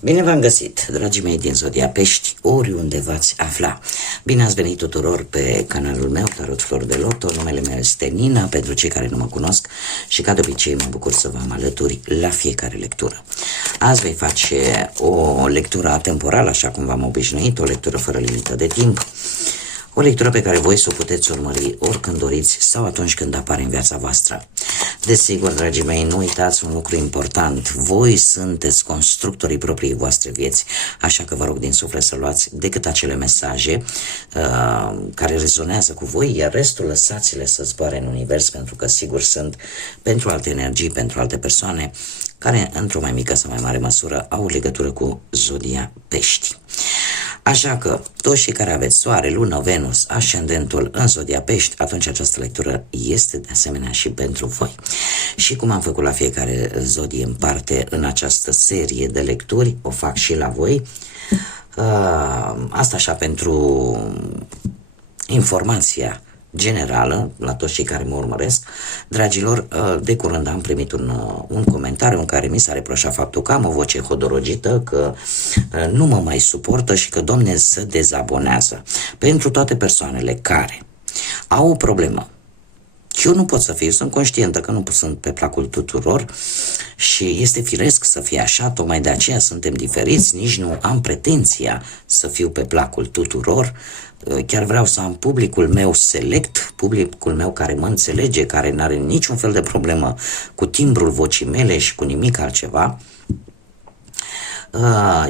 Bine v-am găsit, dragii mei din Zodia Pești, oriunde v-ați afla. Bine ați venit tuturor pe canalul meu, Tarot Flor de Loto. Numele meu este Nina, pentru cei care nu mă cunosc, și ca de obicei mă bucur să vă am alături la fiecare lectură. Azi voi face o lectură atemporală, așa cum v-am obișnuit, o lectură fără limită de timp. O lectură pe care voi să o puteți urmări oricând doriți sau atunci când apare în viața voastră. Desigur, dragii mei, nu uitați un lucru important. Voi sunteți constructorii propriei voastre vieți, așa că vă rog din suflet să luați decât acele mesaje care rezonează cu voi, iar restul lăsați-le să zboare în univers, pentru că sigur sunt pentru alte energii, pentru alte persoane care, într-o mai mică sau mai mare măsură, au legătură cu Zodia Pești. Așa că, toți cei care aveți Soare, Lună, Venus, Ascendentul în Zodia Pești, atunci această lectură este de asemenea și pentru voi. Și cum am făcut la fiecare zodie în parte în această serie de lecturi, o fac și la voi. Asta așa pentru informația generală la toți cei care mă urmăresc. Dragilor, de curând am primit un comentariu în care mi s-a reproșat faptul că am o voce hodorogită, că nu mă mai suportă și că, Doamne, se dezabonează. Pentru toate persoanele care au o problemă, eu nu pot să fiu, sunt conștientă că nu sunt pe placul tuturor și este firesc să fie așa, tocmai de aceea suntem diferiți, nici nu am pretenția să fiu pe placul tuturor. Chiar vreau să am publicul meu select, publicul meu care mă înțelege, care nu are niciun fel de problemă cu timbrul vocii mele și cu nimic altceva.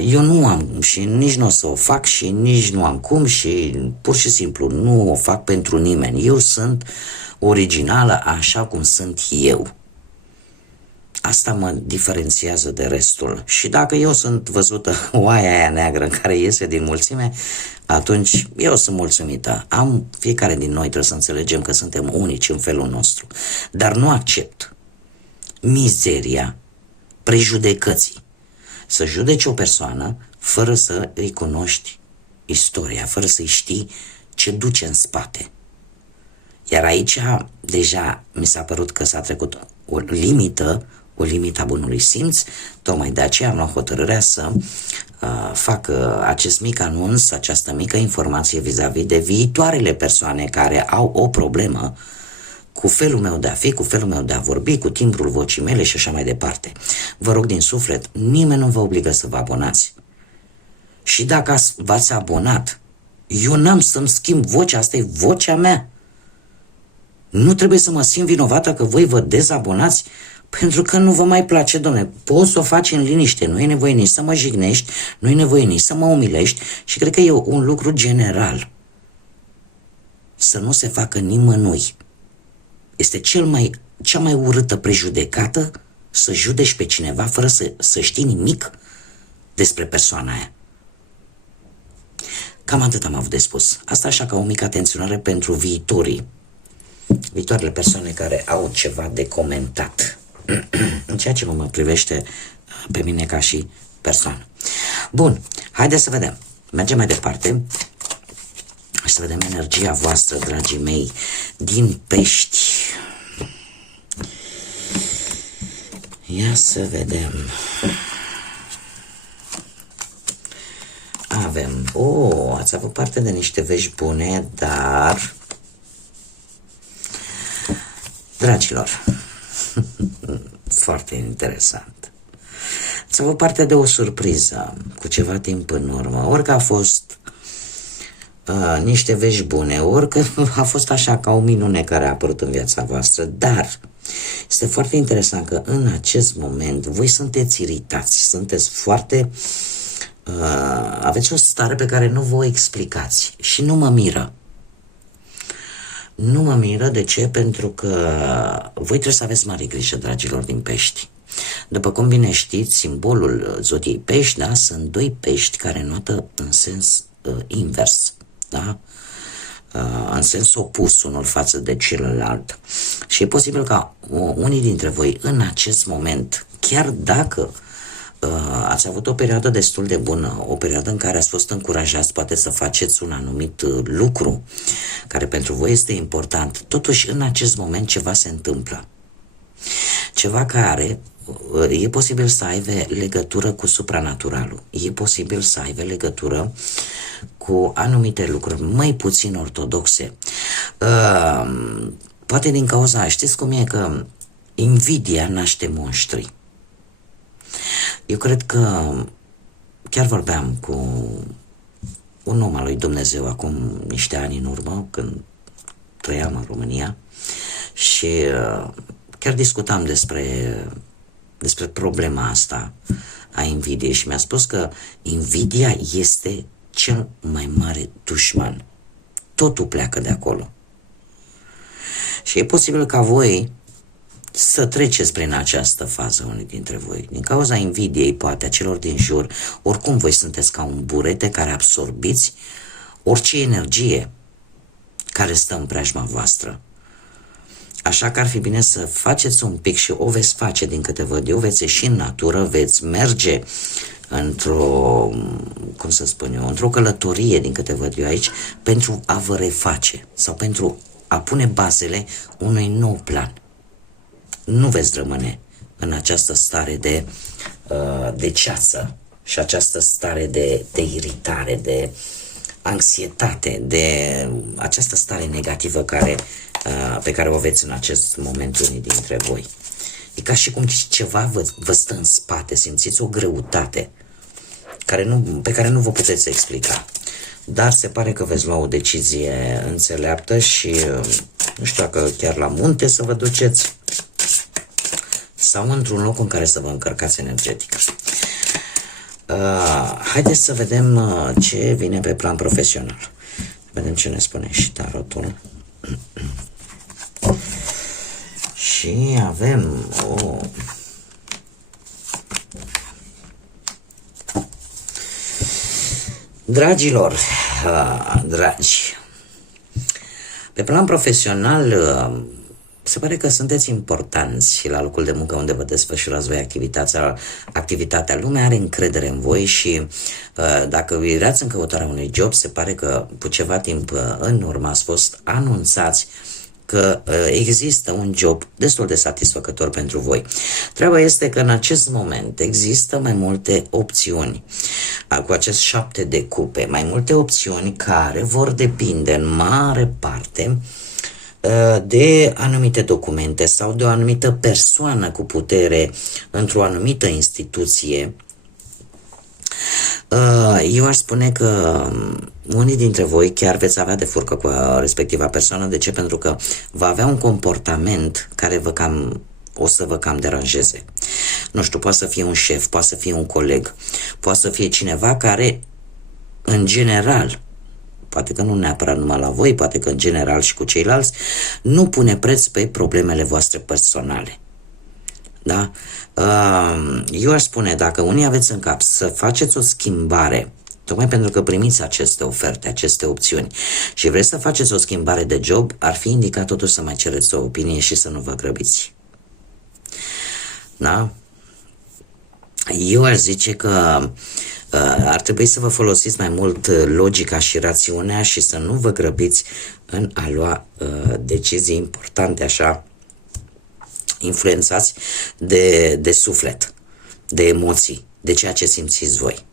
Eu nu am și nici nu o să o fac și nici nu am cum și pur și simplu nu o fac pentru nimeni. Eu sunt originală așa cum sunt eu. Asta mă diferențiază de restul. Și dacă eu sunt văzută oaia aia neagră care iese din mulțime, atunci eu sunt mulțumită. Fiecare din noi trebuie să înțelegem că suntem unici în felul nostru. Dar nu accept mizeria prejudecății. Să judeci o persoană fără să îi cunoști istoria, fără să-i știi ce duce în spate. Iar aici deja mi s-a părut că s-a trecut o limită a bunului simț. Tocmai de aceea am luat hotărârea să fac acest mic anunț, această mică informație vis-a-vis de viitoarele persoane care au o problemă cu felul meu de a fi, cu felul meu de a vorbi, cu timbrul vocii mele și așa mai departe. Vă rog din suflet, nimeni nu vă obligă să vă abonați. Și dacă v-ați abonat, eu n-am să-mi schimb vocea, asta e vocea mea. Nu trebuie să mă simt vinovată că voi vă dezabonați pentru că nu vă mai place, domne. Poți să o faci în liniște, nu e nevoie nici să mă jignești, nu e nevoie nici să mă umilești și cred că e un lucru general. Să nu se facă nimănui. Este cea mai urâtă prejudecată să judeci pe cineva fără să știi nimic despre persoana aia. Cam atât am avut de spus. Asta așa ca o mică atenționare pentru viitoarele persoane care au ceva de comentat în ceea ce mă privește pe mine ca și persoană. Bun, haideți să vedem. Mergem mai departe și să vedem energia voastră, dragii mei, din Pești. Ia să vedem. Avem, ați avut parte de niște vești bune, dar, dragilor, foarte interesant. Ați avut parte de o surpriză cu ceva timp în urmă, orică a fost niște vești bune, orică a fost așa ca o minune care a apărut în viața voastră, dar este foarte interesant că în acest moment voi sunteți iritați, sunteți foarte... aveți o stare pe care nu vă o explicați și nu mă miră. Nu mă miră, de ce? Pentru că voi trebuie să aveți mare grijă, dragilor din Pești. După cum bine știți, simbolul Zodiei Pești, da, sunt doi pești care notă în sens invers, da? În sens opus unul față de celălalt. Și e posibil ca unii dintre voi în acest moment, chiar dacă ați avut o perioadă destul de bună, o perioadă în care ați fost încurajați poate să faceți un anumit lucru care pentru voi este important, totuși în acest moment ceva se întâmplă. Ceva care e posibil să aibă legătură cu supranaturalul, e posibil să aibă legătură cu anumite lucruri mai puțin ortodoxe. Poate din cauza, știți cum e, că invidia naște monștri. Eu cred că chiar vorbeam cu un om al lui Dumnezeu acum niște ani în urmă, când trăiam în România, și chiar discutam despre problema asta a invidiei și mi-a spus că invidia este cel mai mare dușman. Totul pleacă de acolo. Și e posibil ca voi să treceți prin această fază, unii dintre voi. Din cauza invidiei, poate, a celor din jur, oricum voi sunteți ca un burete care absorbiți orice energie care stă în preajma voastră. Așa că ar fi bine să faceți un pic, și o veți face din câte văd eu, veți ieși în natură, veți merge într-o, cum să spun eu, într-o călătorie din câte văd eu aici, pentru a vă reface sau pentru a pune bazele unui nou plan. Nu veți rămâne în această stare de ceață și această stare de iritare, de anxietate, de această stare negativă pe care o aveți în acest moment unii dintre voi. E ca și cum ceva vă stă în spate, simțiți o greutate pe care nu vă puteți explica. Dar se pare că veți lua o decizie înțeleaptă și nu știu dacă chiar la munte să vă duceți sau într-un loc în care să vă încărcați energetic. Haideți să vedem ce vine pe plan profesional. Vedem ce ne spune și tarotul. Și avem o... Dragilor, dragi, pe plan profesional se pare că sunteți importanți la locul de muncă unde vă desfășurați voi activitatea. Lumea are încredere în voi și dacă erați în căutarea unui job, se pare că cu ceva timp în urmă ați fost anunțați că există un job destul de satisfăcător pentru voi. Treaba este că în acest moment există mai multe opțiuni, cu acest 7 de cupe, mai multe opțiuni care vor depinde în mare parte de anumite documente sau de o anumită persoană cu putere într-o anumită instituție. Eu aș spune că unii dintre voi chiar veți avea de furcă cu respectiva persoană. De ce? Pentru că va avea un comportament care o să vă cam deranjeze. Nu știu, poate să fie un șef, poate să fie un coleg, poate să fie cineva care, în general, poate că nu neapărat numai la voi, poate că în general și cu ceilalți, nu pune preț pe problemele voastre personale. Da? Eu aș spune, dacă unii aveți în cap să faceți o schimbare, tocmai pentru că primiți aceste oferte, aceste opțiuni și vreți să faceți o schimbare de job, ar fi indicat totuși să mai cereți o opinie și să nu vă grăbiți. Da? Eu aș zice că ar trebui să vă folosiți mai mult logica și rațiunea și să nu vă grăbiți în a lua decizii importante, așa, influențați de suflet, de emoții, de ceea ce simțiți voi.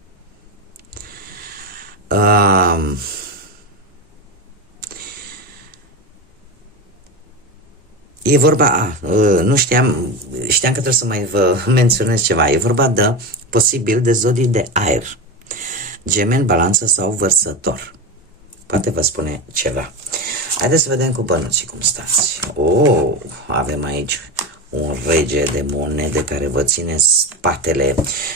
E vorba, nu știam că trebuie să mai vă menționez ceva. E vorba de posibil de zodii de aer, Gemeni, Balanță sau Vărsător. Poate vă spune ceva. Haideți să vedem cu bănuții cum stați. Avem aici un rege de monede care vă ține spatele,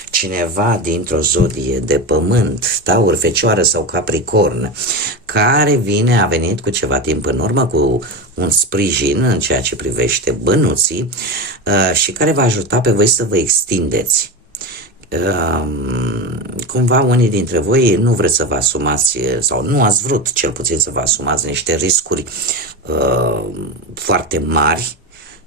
cineva dintr-o zodie de pământ, Taur, Fecioară sau Capricorn, care a venit cu ceva timp în urmă cu un sprijin în ceea ce privește bănuții și care va ajuta pe voi să vă extindeți. Cumva unii dintre voi nu vreți să vă asumați sau nu ați vrut cel puțin să vă asumați niște riscuri foarte mari,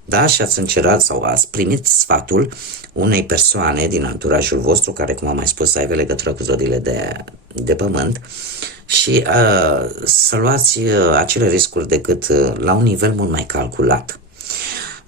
da? Și ați încercat sau ați primit sfatul unei persoane din anturajul vostru care, cum am mai spus, să aibă legătură cu zodiile de pământ și să luați acele riscuri decât la un nivel mult mai calculat.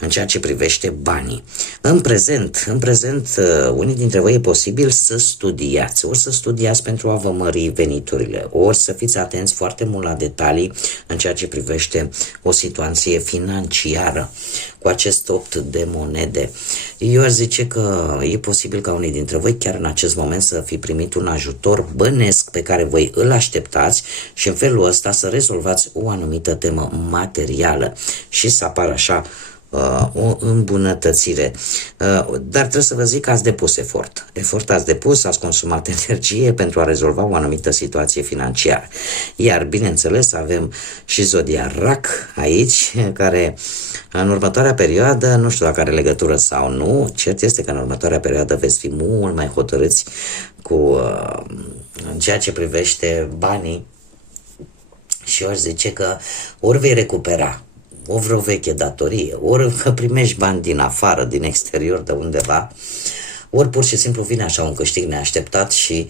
în ceea ce privește banii. În prezent, unii dintre voi e posibil să studiați, ori să studiați pentru a vă mări veniturile, ori să fiți atenți foarte mult la detalii în ceea ce privește o situație financiară cu acest 8 de monede. Eu aș zice că e posibil ca unii dintre voi chiar în acest moment să fi primit un ajutor bănesc pe care voi îl așteptați și în felul ăsta să rezolvați o anumită temă materială și să apară așa o îmbunătățire. Dar trebuie să vă zic că ați depus efort ați depus, ați consumat energie pentru a rezolva o anumită situație financiară. Iar bineînțeles avem și zodia Rac aici, care în următoarea perioadă, nu știu dacă are legătură sau nu, cert este că în următoarea perioadă veți fi mult mai hotărâți cu în ceea ce privește banii și eu aș zice că ori vei recupera o vreo veche datorie, ori că primești bani din afară, din exterior, de undeva, ori pur și simplu vine așa un câștig neașteptat și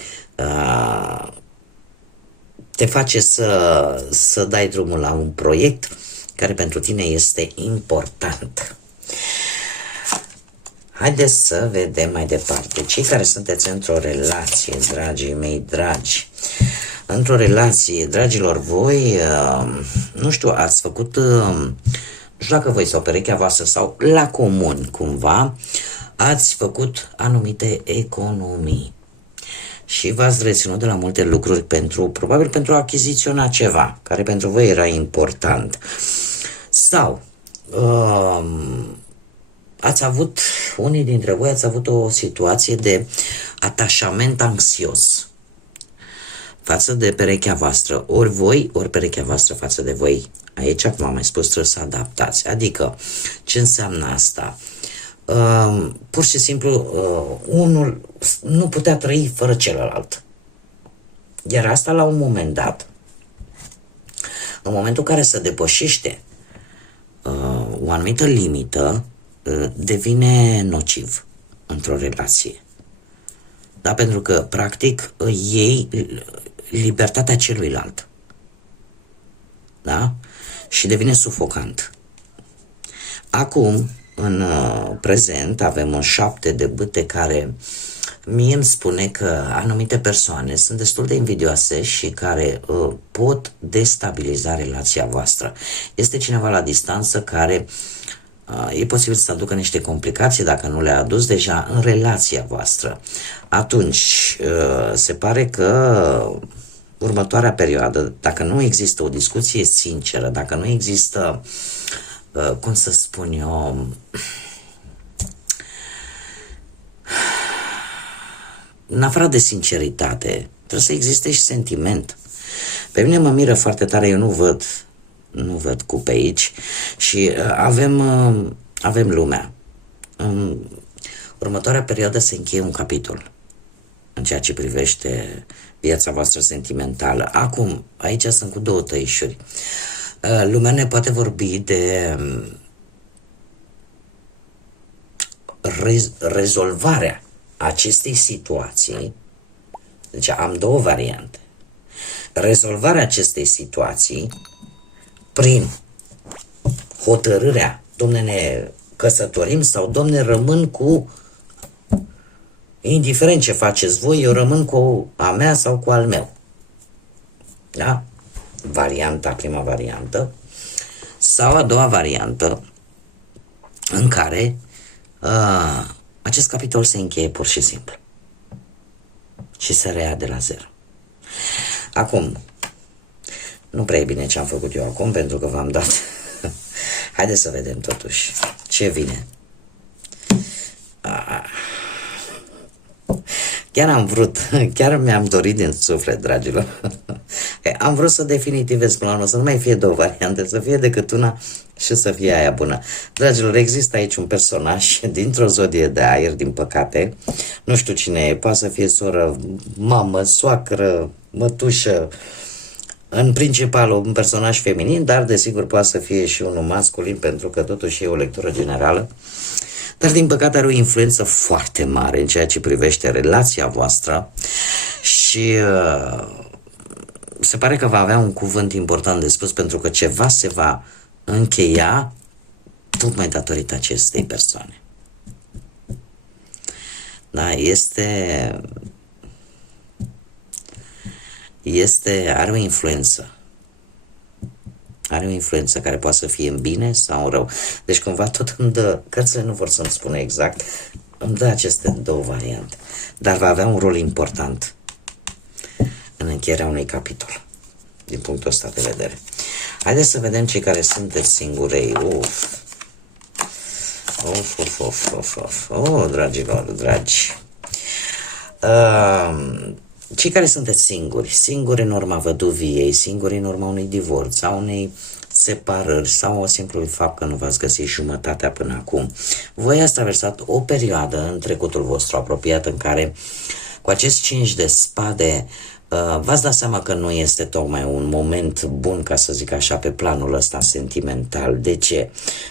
te face să dai drumul la un proiect care pentru tine este important. Haideți să vedem mai departe. Cei care sunteți într-o relație, dragii mei dragi, într-o relație, dragilor, voi, nu știu, ați făcut, nu știu dacă voi sau perechea voastră sau la comun cumva, ați făcut anumite economii și v-ați reținut de la multe lucruri probabil pentru a achiziționa ceva care pentru voi era important. Sau unii dintre voi ați avut o situație de atașament anxios față de perechea voastră, ori voi, ori perechea voastră față de voi. Aici, cum am mai spus, trebuie să adaptați. Adică, ce înseamnă asta? Pur și simplu, unul nu putea trăi fără celălalt. Iar asta, la un moment dat, în momentul în care se depășește o anumită limită, devine nociv într-o relație. Da? Pentru că, practic, iei libertatea celuilalt. Da? Și devine sufocant. Acum, în prezent, avem un 7 de bâte care mie îmi spune că anumite persoane sunt destul de invidioase și care pot destabiliza relația voastră. Este cineva la distanță care e posibil să aducă niște complicații, dacă nu le-a adus deja, în relația voastră. Atunci, se pare că următoarea perioadă, dacă nu există o discuție sinceră, dacă nu există, cum să spun eu, în afară de sinceritate, trebuie să existe și sentiment. Pe mine mă miră foarte tare, eu nu văd cupe aici și avem lumea. În următoarea perioadă se încheie un capitol în ceea ce privește viața voastră sentimentală. Acum, aici sunt cu două tăișuri. Lumea ne poate vorbi de rezolvarea acestei situații. Deci am două variante. Rezolvarea acestei situații prin hotărârea, domne, ne căsătorim sau, domne, rămân cu, indiferent ce faceți voi, eu rămân cu a mea sau cu al meu. Da? Prima variantă. Sau a doua variantă în care acest capitol se încheie pur și simplu și se reia de la zero. Acum, nu prea e bine ce am făcut eu acum, pentru că v-am dat. Haideți să vedem totuși ce vine. Chiar mi-am dorit din suflet, dragilor. Am vrut să definitivez până la urmă, să nu mai fie două variante, să fie decât una și să fie aia bună. Dragilor, există aici un personaj dintr-o zodie de aer, din păcate. Nu știu cine e, poate să fie soră, mamă, soacră, mătușă, în principal un personaj feminin, dar desigur poate să fie și unul masculin, pentru că totuși e o lectură generală. Dar din păcate are o influență foarte mare în ceea ce privește relația voastră și se pare că va avea un cuvânt important de spus, pentru că ceva se va încheia tocmai datorită acestei persoane. Da, are o influență. Are o influență care poate să fie în bine sau în rău. Deci cumva tot îmi dă, cărțile nu vor să-mi spună exact, îmi dă aceste două variante. Dar va avea un rol important în încheierea unui capitol, din punctul ăsta de vedere. Haideți să vedem cei care sunteți singurei. Dragilor, dragi. Cei care sunteți singuri în urma văduviei, singuri în urma unui divorț sau unei separări sau simplu fapt că nu v-ați găsit jumătatea până acum, voi ați traversat o perioadă în trecutul vostru apropiat în care cu acest 5 de spade v-ați dat seama că nu este tocmai un moment bun, ca să zic așa, pe planul ăsta sentimental. De ce?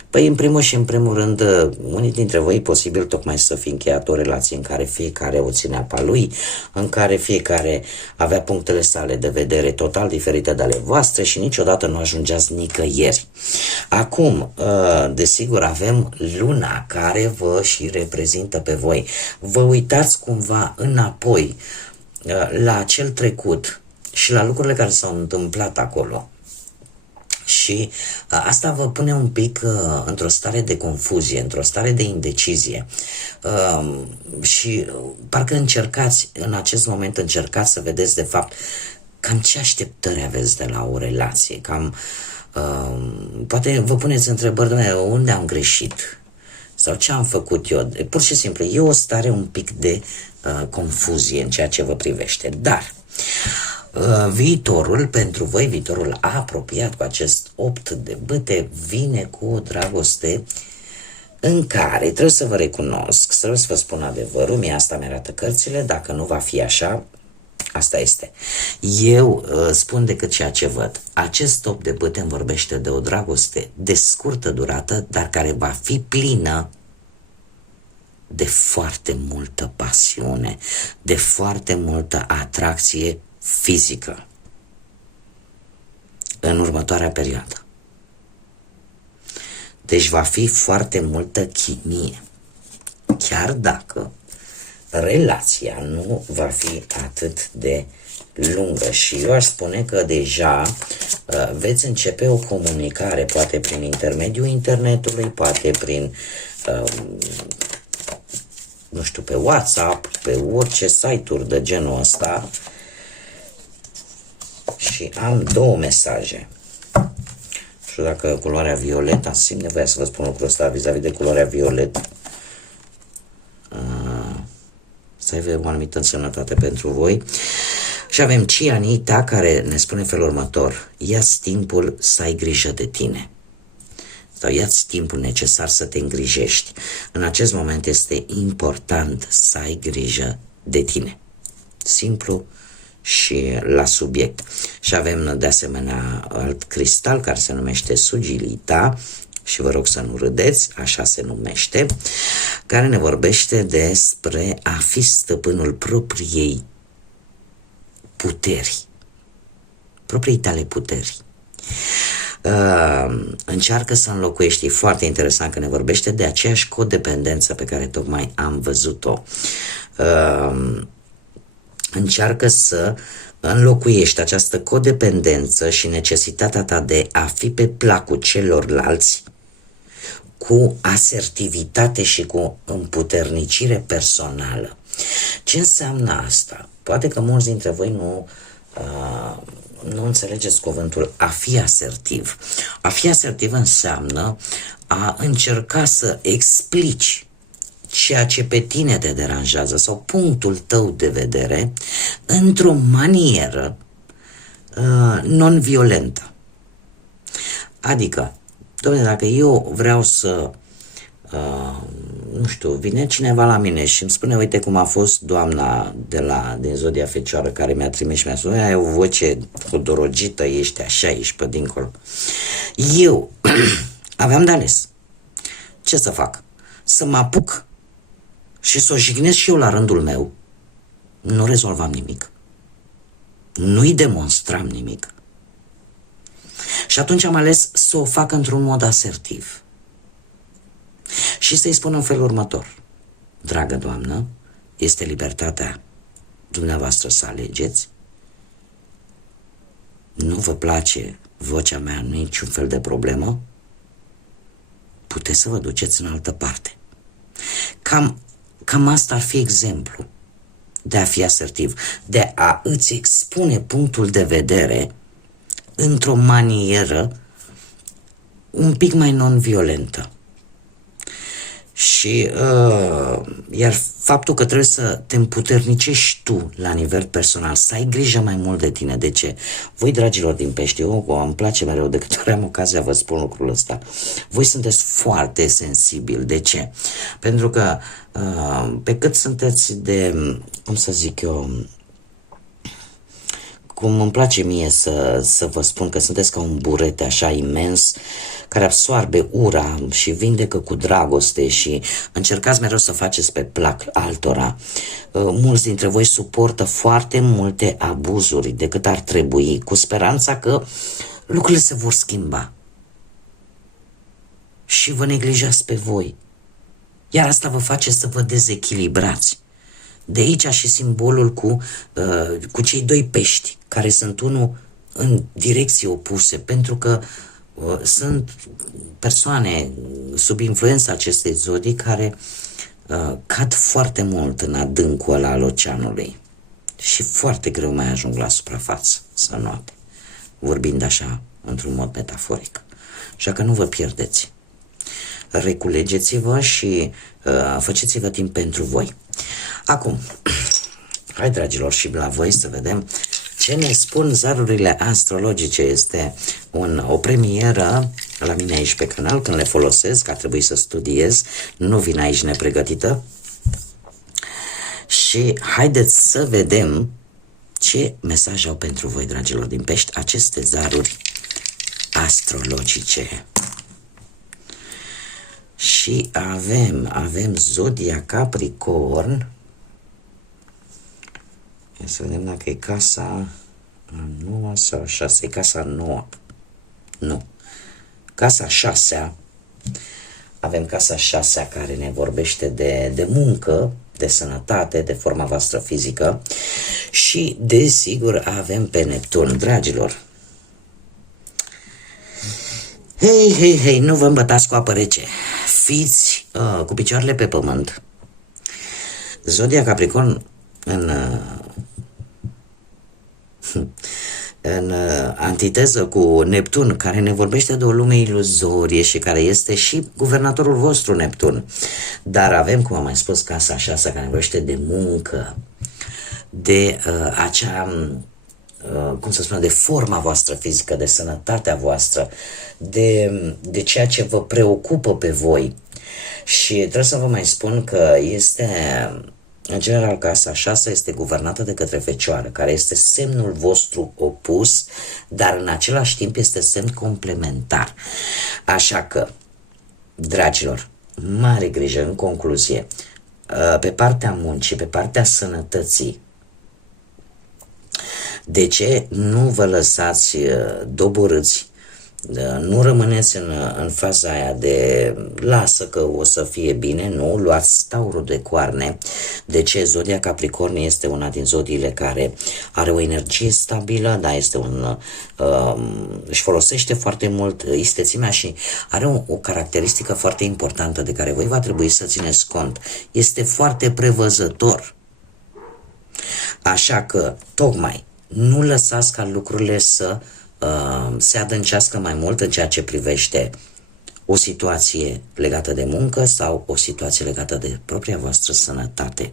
Păi, în primul și în primul rând, unii dintre voi posibil tocmai să fi încheiat o relație în care fiecare o ținea pe lui, în care fiecare avea punctele sale de vedere total diferite de ale voastre și niciodată nu ajungeați nicăieri. Acum, desigur, avem luna care vă și reprezintă pe voi. Vă uitați cumva înapoi la acel trecut și la lucrurile care s-au întâmplat acolo. Și asta vă pune un pic într-o stare de confuzie, într-o stare de indecizie. Și parcă încercați, în acest moment încercați să vedeți de fapt cam ce așteptări aveți de la o relație, cam poate vă puneți întrebări, de unde am greșit sau ce am făcut eu. Pur și simplu e o stare un pic de confuzie în ceea ce vă privește. Dar viitorul pentru voi, viitorul apropiat cu acest 8 de bâte, vine cu o dragoste în care trebuie să vă recunosc, să vă spun adevărul, mie asta mi-arată cărțile, dacă nu va fi așa, asta este. Eu spun decât ceea ce văd. Acest 8 de bâte îmi vorbește de o dragoste de scurtă durată, dar care va fi plină de foarte multă pasiune, de foarte multă atracție fizică în următoarea perioadă. Deci va fi foarte multă chimie, chiar dacă relația nu va fi atât de lungă. Și eu aș spune că deja veți începe o comunicare, poate prin intermediul internetului, poate prin nu știu, pe WhatsApp, pe orice site-uri de genul ăsta. Și am două mesaje. Nu știu dacă culoarea violetă, simt nevoia să vă spun lucrul ăsta vis-a-vis de culoarea violetă. Să aibă o anumită însemnătate pentru voi. Și avem Cianita, care ne spune în felul următor: ia-ți timpul să ai grijă de tine. Sau ia-ți timpul necesar să te îngrijești. În acest moment este important să ai grijă de tine. Simplu și la subiect. Și avem de asemenea alt cristal care se numește Sugilita, și vă rog să nu râdeți, așa se numește, care ne vorbește despre a fi stăpânul propriei puteri, propriei tale puteri. Încearcă să înlocuiești, e foarte interesant că ne vorbește de aceeași codependență pe care tocmai am văzut-o. Încearcă să înlocuiești această codependență și necesitatea ta de a fi pe placul celorlalți cu asertivitate și cu împuternicire personală. Ce înseamnă asta? Poate că mulți dintre voi nu înțelegeți cuvântul a fi asertiv. A fi asertiv înseamnă a încerca să explici ceea ce pe tine te deranjează sau punctul tău de vedere într-o manieră non-violentă. Adică, dom'le, dacă eu vreau să nu știu, vine cineva la mine și îmi spune, uite cum a fost doamna din Zodia Fecioară care mi-a trimis și mi-a spus, ai o voce hodorogită, ești așa, ești pe dincolo. Eu aveam de ales. Ce să fac? Să mă apuc și să o jignesc și eu la rândul meu. Nu rezolvam nimic. Nu-i demonstram nimic. Și atunci am ales să o fac într-un mod asertiv. și să-i spun în felul următor: dragă doamnă, este libertatea dumneavoastră să alegeți, nu vă place vocea mea, nu e niciun fel de problemă, puteți să vă duceți în altă parte. Cam asta ar fi exemplu de a fi asertiv, de a îți expune punctul de vedere într-o manieră un pic mai non-violentă. Și iar faptul că trebuie să te împuternicești tu la nivel personal, să ai grijă mai mult de tine. De ce? Voi, dragilor din Pești, îmi place mereu, de câte ori am ocazia vă spun lucrul ăsta, voi sunteți foarte sensibili. De ce? Pentru că pe cât sunteți de, cum să zic eu, cum îmi place mie să vă spun că sunteți ca un burete așa imens care absoarbe ura și vindecă cu dragoste și încercați mereu să faceți pe plac altora. Mulți dintre voi suportă foarte multe abuzuri decât ar trebui, cu speranța că lucrurile se vor schimba. Și vă neglijați pe voi. Iar asta vă face să vă dezechilibrați. De aici și simbolul cu cei doi pești, care sunt unul în direcții opuse, pentru că sunt persoane sub influența acestei zodii care cad foarte mult în adâncul ăla al oceanului și foarte greu mai ajung la suprafață să noate, vorbind așa într-un mod metaforic. Așa că nu vă pierdeți. Reculegeți-vă și faceți-vă timp pentru voi. Acum, hai, dragilor, și la voi să vedem ce ne spun zarurile astrologice. Este o premieră la mine aici pe canal, când le folosesc, ar trebui să studiez, nu vin aici nepregătită. Și haideți să vedem ce mesaj au pentru voi, dragilor din Pești, aceste zaruri astrologice. Și avem zodia Capricorn. Să vedem dacă e casa a 9 sau a 6. E casa a 9. Nu. Casa a 6. Avem casa a 6 care ne vorbește de muncă, de sănătate, de forma voastră fizică și, desigur, avem pe Neptun, dragilor. Hei, nu vă îmbătați cu apă rece. Fiți cu picioarele pe pământ. Zodia Capricorn în antiteză cu Neptun, care ne vorbește de o lume iluzorie și care este și guvernatorul vostru, Neptun. Dar avem, cum am mai spus, casa 6 care ne vorbește de muncă, de acea, cum să spun, de forma voastră fizică, de sănătatea voastră, de ceea ce vă preocupă pe voi. Și trebuie să vă mai spun că este, în general, casa 6 este guvernată de către Fecioară, care este semnul vostru opus, dar în același timp este semn complementar. Așa că, dragilor, mare grijă, în concluzie, pe partea muncii, pe partea sănătății. De ce nu vă lăsați doborâți? Nu rămâneți în faza aia de lasă că o să fie bine, nu, luați taurul de coarne. De ce? Zodia Capricorn este una din zodiile care are o energie stabilă, dar este își folosește foarte mult istețimea și are o caracteristică foarte importantă de care voi va trebui să țineți cont. Este foarte prevăzător. Așa că, tocmai, nu lăsați ca lucrurile să se adâncească mai mult în ceea ce privește o situație legată de muncă sau o situație legată de propria voastră sănătate.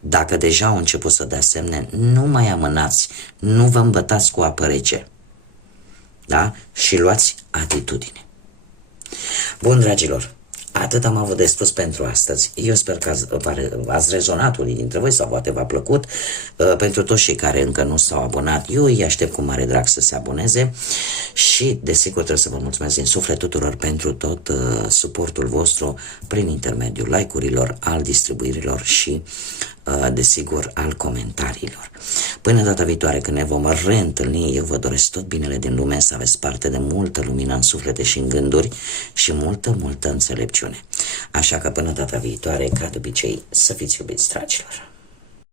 Dacă deja au început să dea semne, nu mai amânați, nu vă îmbătați cu apă rece, da? Și luați atitudine. Bun, dragilor, atât am avut de spus pentru astăzi. Eu sper că ați rezonat unii dintre voi sau poate v-a plăcut. Pentru toți cei care încă nu s-au abonat, eu îi aștept cu mare drag să se aboneze și, desigur, trebuie să vă mulțumesc din suflet tuturor pentru tot suportul vostru prin intermediul like-urilor, al distribuirilor și, desigur, al comentariilor. Până data viitoare, când ne vom reîntâlni, eu vă doresc tot binele din lume, să aveți parte de multă lumină în suflete și în gânduri și multă înțelepciune. Așa că până data viitoare, ca de obicei, să fiți iubiți, dragilor.